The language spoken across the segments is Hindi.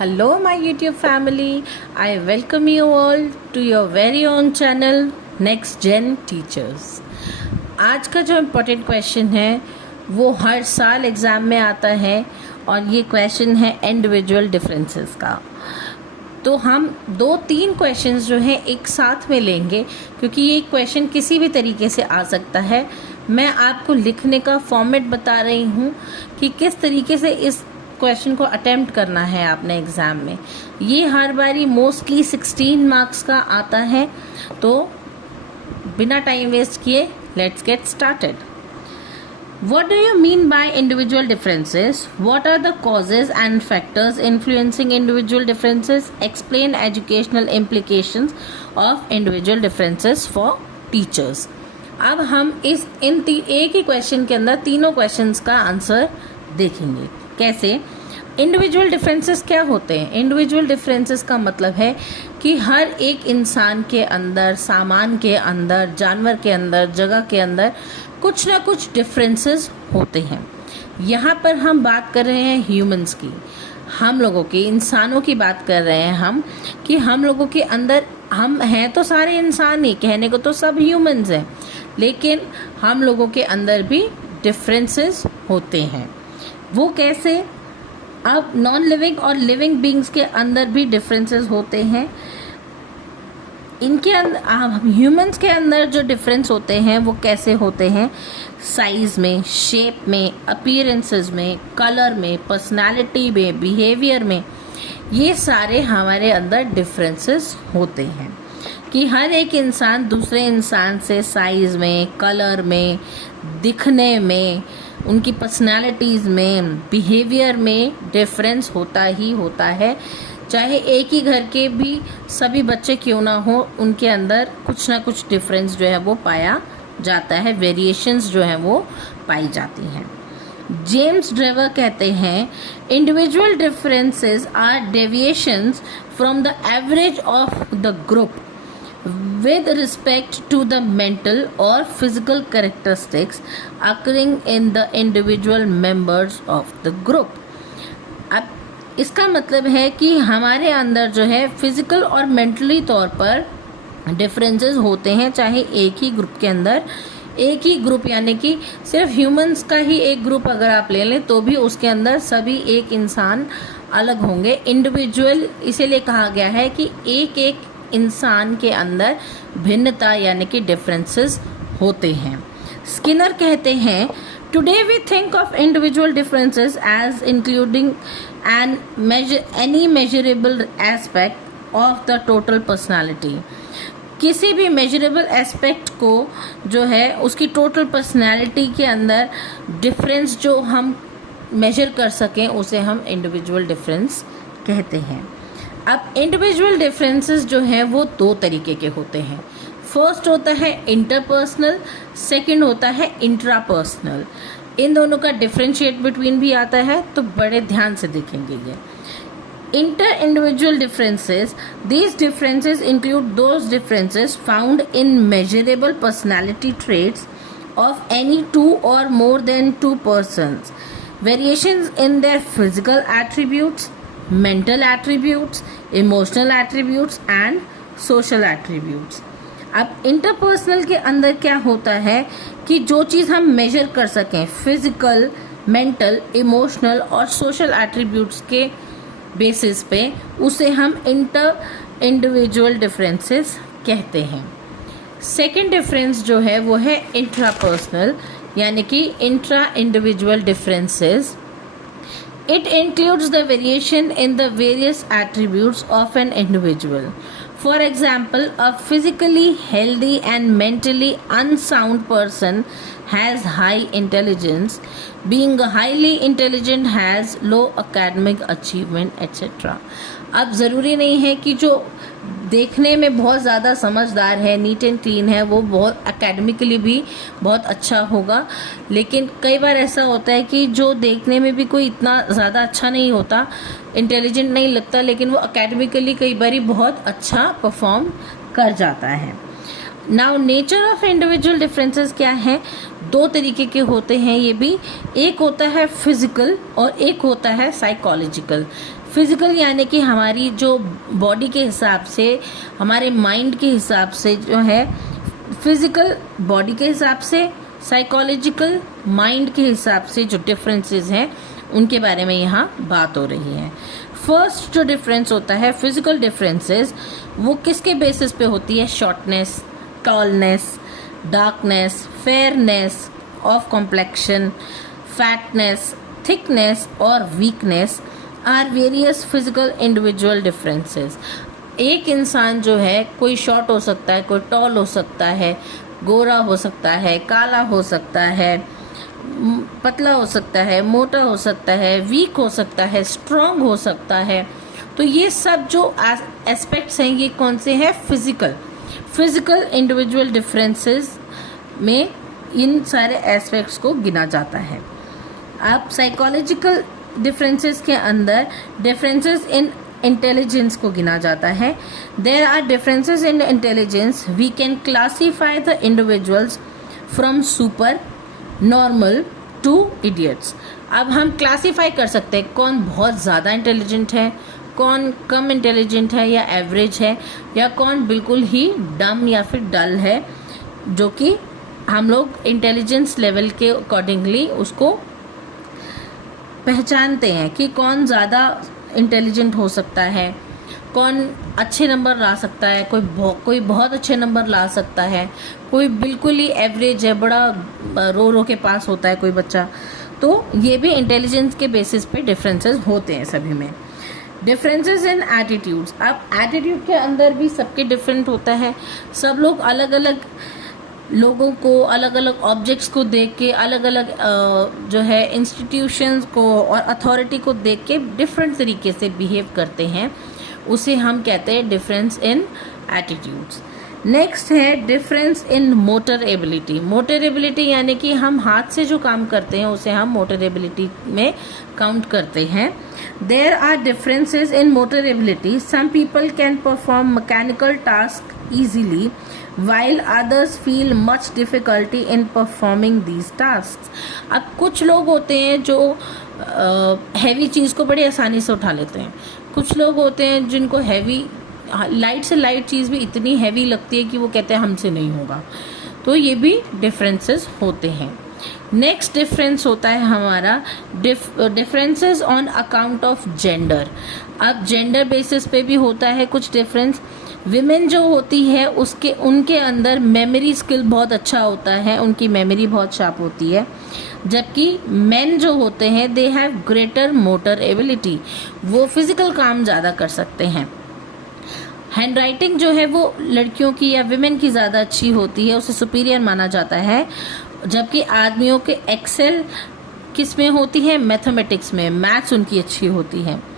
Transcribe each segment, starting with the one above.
Hello, my YouTube family. I welcome you all to your very own channel Next Gen Teachers. आज का जो इम्पोर्टेंट क्वेश्चन है वो हर साल एग्ज़ाम में आता है और ये क्वेश्चन है इंडिविजुअल डिफरेंसेस का। तो हम 2-3 क्वेश्चंस जो है एक साथ में लेंगे क्योंकि ये क्वेश्चन किसी भी तरीके से आ सकता है। मैं आपको लिखने का फॉर्मेट बता रही हूँ कि किस तरीके से इस क्वेश्चन को अटेम्प्ट करना है आपने एग्ज़ाम में। ये हर बारी मोस्टली 16 मार्क्स का आता है। तो बिना टाइम वेस्ट किए let's get started. What do you mean by individual differences? What are the causes and factors influencing individual differences? Explain educational implications of individual differences for teachers. अब हम एक ही क्वेश्चन के अंदर तीनों क्वेश्चंस का आंसर देखेंगे। कैसे? इंडिविजुअल डिफरेंसेस क्या होते हैं? इंडिविजुअल डिफरेंसेस का मतलब है कि हर एक इंसान के अंदर, सामान के अंदर, जानवर के अंदर, जगह के अंदर कुछ ना कुछ डिफरेंसेस होते हैं। यहाँ पर हम बात कर रहे हैं ह्यूमंस की, हम लोगों की, इंसानों की बात कर रहे हैं हम कि हम लोगों के अंदर, हम हैं तो सारे इंसान ही, कहने को तो सब ह्यूमंस हैं, लेकिन हम लोगों के अंदर भी डिफरेंसेस होते हैं। वो कैसे? अब नॉन लिविंग और लिविंग बीइंग्स के अंदर भी डिफरेंसेस होते हैं। इनके अंदर, ह्यूमंस के अंदर जो डिफरेंस होते हैं वो कैसे होते हैं? साइज में, शेप में, अपीयरेंसेस में, कलर में, पर्सनालिटी में, बिहेवियर में, ये सारे हमारे अंदर डिफरेंसेस होते हैं कि हर एक इंसान दूसरे इंसान से साइज में, कलर में, दिखने में, उनकी पर्सनालिटीज़ में, बिहेवियर में डिफरेंस होता ही होता है। चाहे एक ही घर के भी सभी बच्चे क्यों ना हो, उनके अंदर कुछ ना कुछ डिफरेंस जो है वो पाया जाता है, वेरिएशंस जो है वो पाई जाती हैं। जेम्स ड्रेवर कहते हैं individual differences are deviations from the average of the group with respect to the mental or physical characteristics occurring in the individual members of the group। अब इसका मतलब है कि हमारे अंदर जो है फिजिकल और मेंटली तौर पर डिफरेंसेस होते हैं, चाहे एक ही ग्रुप के अंदर, एक ही ग्रुप यानी कि सिर्फ ह्यूमंस का ही एक ग्रुप अगर आप ले लें तो भी उसके अंदर सभी एक इंसान अलग होंगे। इंडिविजुअल इसीलिए कहा गया है कि एक एक इंसान के अंदर भिन्नता यानी कि डिफरेंसेस होते हैं। स्किनर कहते हैं today we think of individual differences as including any measurable aspect of the total personality. किसी भी मेजरेबल एस्पेक्ट को जो है उसकी टोटल पर्सनालिटी के अंदर डिफरेंस जो हम मेजर कर सकें उसे हम इंडिविजुअल डिफरेंस कहते हैं। अब इंडिविजुअल डिफरेंसेस जो हैं वो 2 तरीके के होते हैं। फर्स्ट होता है इंटरपर्सनल, सेकंड होता है इंट्रापर्सनल। इन दोनों का डिफरेंशिएट बिटवीन भी आता है, तो बड़े ध्यान से देखेंगे ये। Inter individual differences, these differences include those differences found in measurable personality traits of any 2 or more than 2 persons, variations in their physical attributes, mental attributes, emotional attributes and social attributes। अब इंटरपर्सनल के अंदर क्या होता है कि जो चीज़ हम मेजर कर सकें फिजिकल, मेंटल, इमोशनल और सोशल एट्रीब्यूट्स के बेसिस पे, उसे हम इंटर इंडिविजुअल डिफरेंसेस कहते हैं। सेकंड डिफरेंस जो है वो है इंट्रापर्सनल यानी कि intra individual differences. It includes the variation in the various attributes of an individual. For example, a physically healthy and mentally unsound person has high intelligence, being highly intelligent has low academic achievement, etc. अब ज़रूरी नहीं है कि जो देखने में बहुत ज़्यादा समझदार है, नीट एंड क्लीन है, वो बहुत एकेडमिकली भी बहुत अच्छा होगा, लेकिन कई बार ऐसा होता है कि जो देखने में भी कोई इतना ज़्यादा अच्छा नहीं होता, इंटेलिजेंट नहीं लगता, लेकिन वो एकेडमिकली कई बार बहुत अच्छा परफॉर्म कर जाता है। Now nature of individual differences क्या है? 2 तरीके के होते हैं ये भी। एक होता है फिजिकल और एक होता है साइकोलॉजिकल। फिजिकल यानी कि हमारी जो बॉडी के हिसाब से, हमारे माइंड के हिसाब से जो है, फिजिकल बॉडी के हिसाब से, साइकोलॉजिकल माइंड के हिसाब से जो डिफरेंसेस हैं उनके बारे में यहाँ बात हो रही है। फर्स्ट जो डिफरेंस होता है फिजिकल डिफरेंसेस, वो किसके बेसिस पे होती है? Shortness, tallness, darkness, fairness of complexion, fatness, thickness और weakness are various physical individual differences. एक इंसान जो है, कोई शॉर्ट हो सकता है, कोई टॉल हो सकता है, गोरा हो सकता है, काला हो सकता है, पतला हो सकता है, मोटा हो सकता है, वीक हो सकता है, स्ट्रांग हो सकता है। तो ये सब जो एस्पेक्ट्स हैं ये कौन से हैं? फिजिकल इंडिविजुअल डिफरेंसेस में इन सारे एस्पेक्ट्स को गिना जाता है। अब साइकोलॉजिकल डिफरेंसेस के अंदर डिफरेंसेस इन इंटेलिजेंस को गिना जाता है। There are differences in intelligence, we can classify the individuals from super, normal to idiots. अब हम क्लासीफाई कर सकते हैं कौन बहुत ज़्यादा इंटेलिजेंट है, कौन कम इंटेलिजेंट है या एवरेज है, या कौन बिल्कुल ही डम या फिर डल है, जो कि हम लोग इंटेलिजेंस लेवल के अकॉर्डिंगली उसको पहचानते हैं कि कौन ज़्यादा इंटेलिजेंट हो सकता है, कौन अच्छे नंबर ला सकता है, कोई बहुत अच्छे नंबर ला सकता है, कोई बिल्कुल ही एवरेज है, बड़ा रो के पास होता है कोई बच्चा। तो ये भी इंटेलिजेंस के बेसिस पे डिफरेंसेस होते हैं सभी में। डिफरेंसेस इन एटीट्यूड्स, अब एटीट्यूड के अंदर भी सबके डिफरेंट होता है। सब लोग अलग अलग लोगों को, अलग अलग ऑब्जेक्ट्स को देख के, अलग अलग जो है इंस्टीट्यूशंस को और अथॉरिटी को देख के डिफरेंट तरीके से बिहेव करते हैं, उसे हम कहते हैं डिफरेंस इन एटीट्यूड्स। नेक्स्ट है difference in motor ability. Motor ability यानी कि हम हाथ से जो काम करते हैं उसे हम मोटर एबिलिटी में काउंट करते हैं। There are differences in motor ability, some people can perform mechanical task easily while others feel much difficulty in performing these tasks। अब कुछ लोग होते हैं जो हैवी चीज़ को बड़ी आसानी से उठा लेते हैं, कुछ लोग होते हैं जिनको हैवी, लाइट से लाइट चीज़ भी इतनी हैवी लगती है कि वो कहते हैं हमसे नहीं होगा। तो ये भी डिफरेंसेस होते हैं। नेक्स्ट डिफरेंस होता है हमारा differences on account of gender. अब जेंडर बेसिस पे भी होता है कुछ डिफरेंस। विमेन जो होती है उनके अंदर मेमोरी स्किल बहुत अच्छा होता है, उनकी मेमोरी बहुत शार्प होती है, जबकि मेन जो होते हैं they have greater motor ability, वो फिजिकल काम ज़्यादा कर सकते हैं। हैंड राइटिंग जो है वो लड़कियों की या विमेन की ज़्यादा अच्छी होती है, उसे सुपीरियर माना जाता है, जबकि आदमियों के एक्सेल किस में होती है? मैथमेटिक्स में, मैथ्स उनकी अच्छी होती है।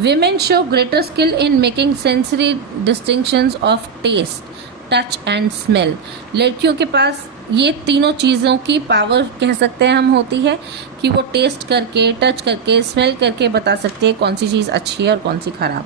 Women show greater skill in making sensory distinctions of taste, touch and smell। लड़कियों के पास ये तीनों चीज़ों की पावर कह सकते हैं हम होती है कि वो टेस्ट करके, टच करके, स्मेल करके बता सकते हैं कौन सी चीज़ अच्छी है और कौन सी खराब।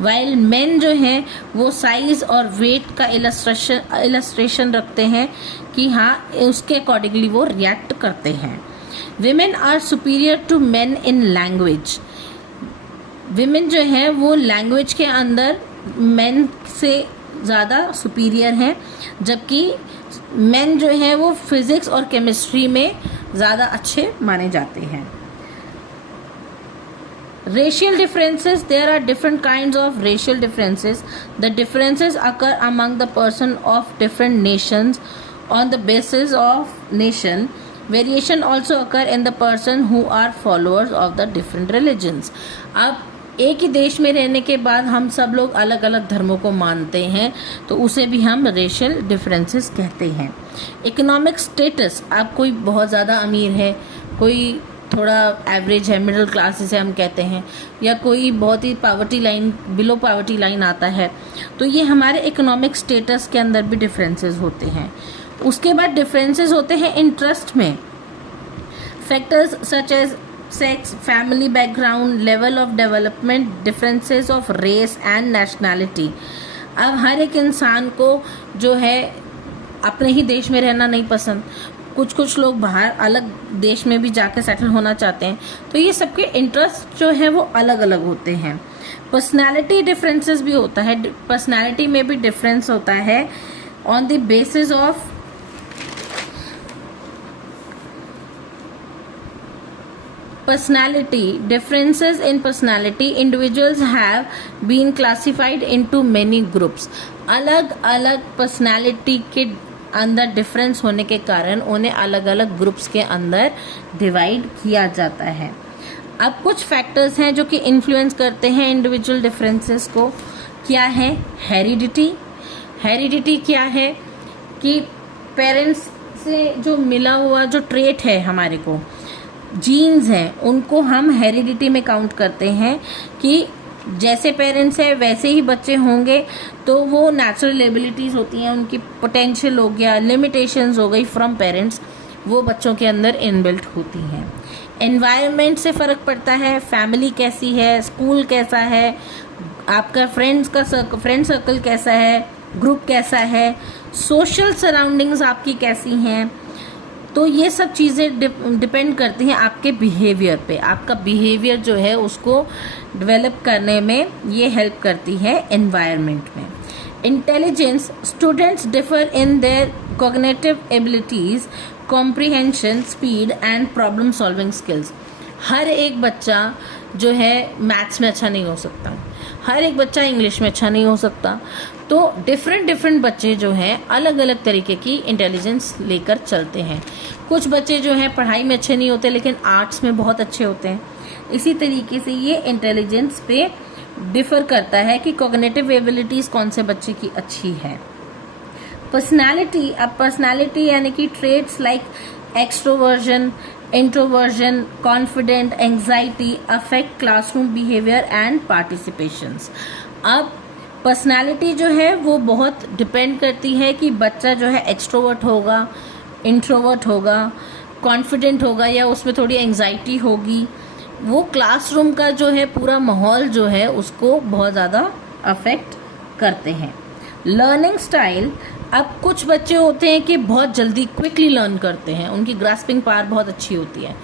वाइल मेन जो हैं वो साइज और वेट का इलस्ट्रेशन रखते हैं कि हाँ उसके अकॉर्डिंगली वो रिएक्ट करते हैं। Women are superior to men in language। Women जो है वो लैंग्वेज के अंदर मेन से ज़्यादा सुपीरियर हैं, जबकि मेन जो है वो फिज़िक्स और केमिस्ट्री में ज़्यादा अच्छे माने जाते हैं। Racial differences, there are different kinds of racial differences. The differences occur among the person of different nations on the basis of nation. Variation also occur in the person who are followers of the different religions. अब एक ही देश में रहने के बाद हम सब लोग अलग अलग धर्मों को मानते हैं, तो उसे भी हम रेशियल डिफरेंसेस कहते हैं। इकोनॉमिक स्टेटस, अब कोई बहुत ज़्यादा अमीर है, कोई थोड़ा एवरेज है, मिडिल क्लास जिसे हम कहते हैं, या कोई बहुत ही poverty line, below poverty line आता है, तो ये हमारे इकोनॉमिक स्टेटस के अंदर भी डिफरेंसेस होते हैं। उसके बाद डिफरेंसेस होते हैं इंटरेस्ट में। Factors such as sex, family background, level of development, differences of race and nationality. अब हर एक इंसान को जो है अपने ही देश में रहना नहीं पसंद, कुछ लोग बाहर अलग देश में भी जाके सेटल होना चाहते हैं। तो ये सबके इंटरेस्ट जो है वो अलग अलग होते हैं। पर्सनैलिटी डिफरेंसेस भी होता है, पर्सनैलिटी में भी डिफरेंस होता है on the basis of personality. Differences in personality, individuals have been classified into many groups. अलग अलग पर्सनालिटी के अंदर डिफरेंस होने के कारण उन्हें अलग अलग ग्रुप्स के अंदर डिवाइड किया जाता है। अब कुछ फैक्टर्स हैं जो कि इन्फ्लुएंस करते हैं इंडिविजुअल डिफरेंसेस को। क्या है? हेरिडिटी। हेरिडिटी क्या है कि पेरेंट्स से जो मिला हुआ जो ट्रेट है, हमारे को जीन्स हैं, उनको हम हेरिडिटी में काउंट करते हैं कि जैसे पेरेंट्स है वैसे ही बच्चे होंगे। तो वो नेचुरल एबिलिटीज़ होती हैं, उनकी पोटेंशियल हो गया, लिमिटेशंस हो गई फ्रॉम पेरेंट्स, वो बच्चों के अंदर इनबिल्ट होती हैं। एनवायरनमेंट से फ़र्क पड़ता है, फैमिली कैसी है, स्कूल कैसा है, आपका फ्रेंड सर्कल कैसा है, ग्रुप कैसा है, सोशल सराउंडिंग्स आपकी कैसी हैं। तो ये सब चीज़ें डिपेंड करती हैं आपके बिहेवियर पे। आपका बिहेवियर जो है उसको डेवलप करने में ये हेल्प करती है एनवायरनमेंट में। Intelligence, students differ in their cognitive abilities, comprehension, speed and problem solving skills. हर एक बच्चा जो है मैथ्स में अच्छा नहीं हो सकता, हर एक बच्चा इंग्लिश में अच्छा नहीं हो सकता। तो डिफरेंट बच्चे जो हैं अलग अलग तरीके की इंटेलिजेंस लेकर चलते हैं। कुछ बच्चे जो हैं पढ़ाई में अच्छे नहीं होते लेकिन आर्ट्स में बहुत अच्छे होते हैं। इसी तरीके से ये इंटेलिजेंस पे डिफर करता है कि कॉग्निटिव एबिलिटीज़ कौन से बच्चे की अच्छी है। पर्सनालिटी, अब पर्सनालिटी यानी कि traits like extroversion, introversion, confident, anxiety affect classroom behaviour and participations. अब पर्सनालिटी जो है वो बहुत डिपेंड करती है कि बच्चा जो है एक्सट्रोवर्ट होगा, इंट्रोवर्ट होगा, कॉन्फिडेंट होगा या उसमें थोड़ी एंग्जाइटी होगी। वो क्लासरूम का जो है पूरा माहौल जो है उसको बहुत ज़्यादा अफेक्ट करते हैं। लर्निंग स्टाइल, अब कुछ बच्चे होते हैं कि बहुत जल्दी क्विकली लर्न करते हैं, उनकी ग्रास्पिंग पावर बहुत अच्छी होती है।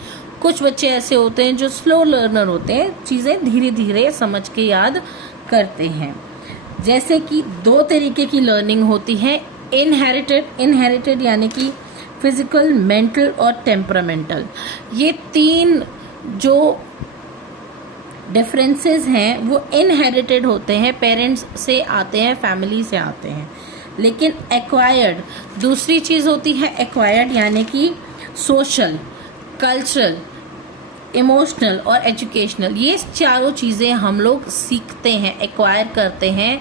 कुछ बच्चे ऐसे होते हैं जो स्लो लर्नर होते हैं, चीज़ें धीरे धीरे समझ के याद करते हैं। जैसे कि दो तरीके की लर्निंग होती है, इनहेरिटेड यानी कि फिजिकल, मेंटल और टेम्परामेंटल। ये तीन जो डिफरेंसेस हैं वो इनहेरिटेड होते हैं, पेरेंट्स से आते हैं, फैमिली से आते हैं। लेकिन एक्वायर्ड दूसरी चीज़ होती है। एक्वायर्ड यानी कि सोशल, कल्चरल, इमोशनल और एजुकेशनल, ये चारों चीज़ें हम लोग सीखते हैं, एक्वायर करते हैं।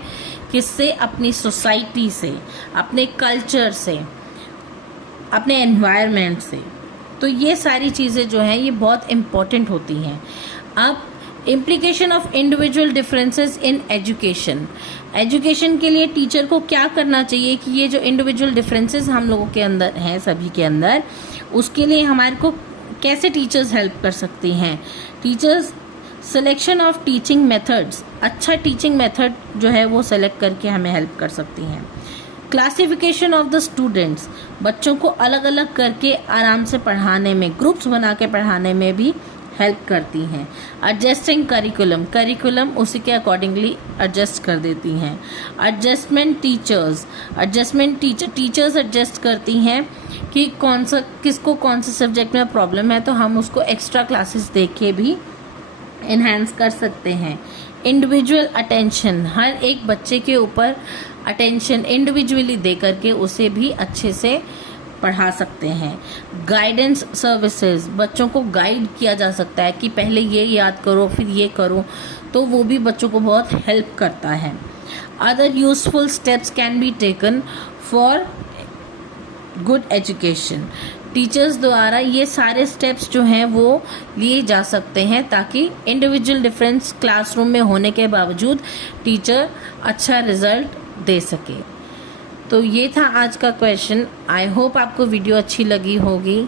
किससे? अपनी सोसाइटी से, अपने कल्चर से, अपने एनवायरनमेंट से। तो ये सारी चीज़ें जो हैं ये बहुत इम्पॉर्टेंट होती हैं। अब implication of individual differences in education. Education के लिए टीचर को क्या करना चाहिए कि ये जो इंडिविजुअल डिफरेंसेस हम लोगों के अंदर हैं, सभी के अंदर, उसके लिए हमारे को कैसे टीचर्स हेल्प कर सकती हैं। Teachers selection of teaching methods, अच्छा टीचिंग मेथड जो है वो सेलेक्ट करके हमें हेल्प कर सकती हैं। क्लासिफिकेशन ऑफ द स्टूडेंट्स, बच्चों को अलग अलग करके आराम से पढ़ाने में, ग्रुप्स बना के पढ़ाने में भी हेल्प करती हैं। एडजस्टिंग करिकुलम उसी के अकॉर्डिंगली एडजस्ट कर देती हैं। टीचर्स एडजस्ट करती हैं कि किसको कौन से सब्जेक्ट में प्रॉब्लम है, तो हम उसको एक्स्ट्रा क्लासेस दे के भी इन्हांस कर सकते हैं। इंडिविजुअल अटेंशन, हर एक बच्चे के ऊपर अटेंशन इंडिविजुअली दे करके उसे भी अच्छे से पढ़ा सकते हैं। गाइडेंस सर्विसेज, बच्चों को गाइड किया जा सकता है कि पहले ये याद करो फिर ये करो, तो वो भी बच्चों को बहुत हेल्प करता है। Other useful steps can be taken for good education, teachers द्वारा ये सारे स्टेप्स जो हैं वो लिए जा सकते हैं ताकि इंडिविजुअल डिफरेंस क्लासरूम में होने के बावजूद टीचर अच्छा रिजल्ट दे सके। तो ये था आज का क्वेश्चन। आई होप आपको वीडियो अच्छी लगी होगी।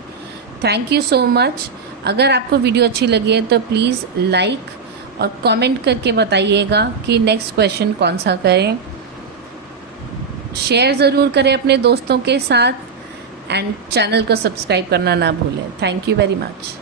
Thank you so much. अगर आपको वीडियो अच्छी लगी है तो प्लीज़ लाइक और कमेंट करके बताइएगा कि नेक्स्ट क्वेश्चन कौन सा करें। शेयर ज़रूर करें अपने दोस्तों के साथ एंड चैनल को सब्सक्राइब करना ना भूलें। Thank you very much.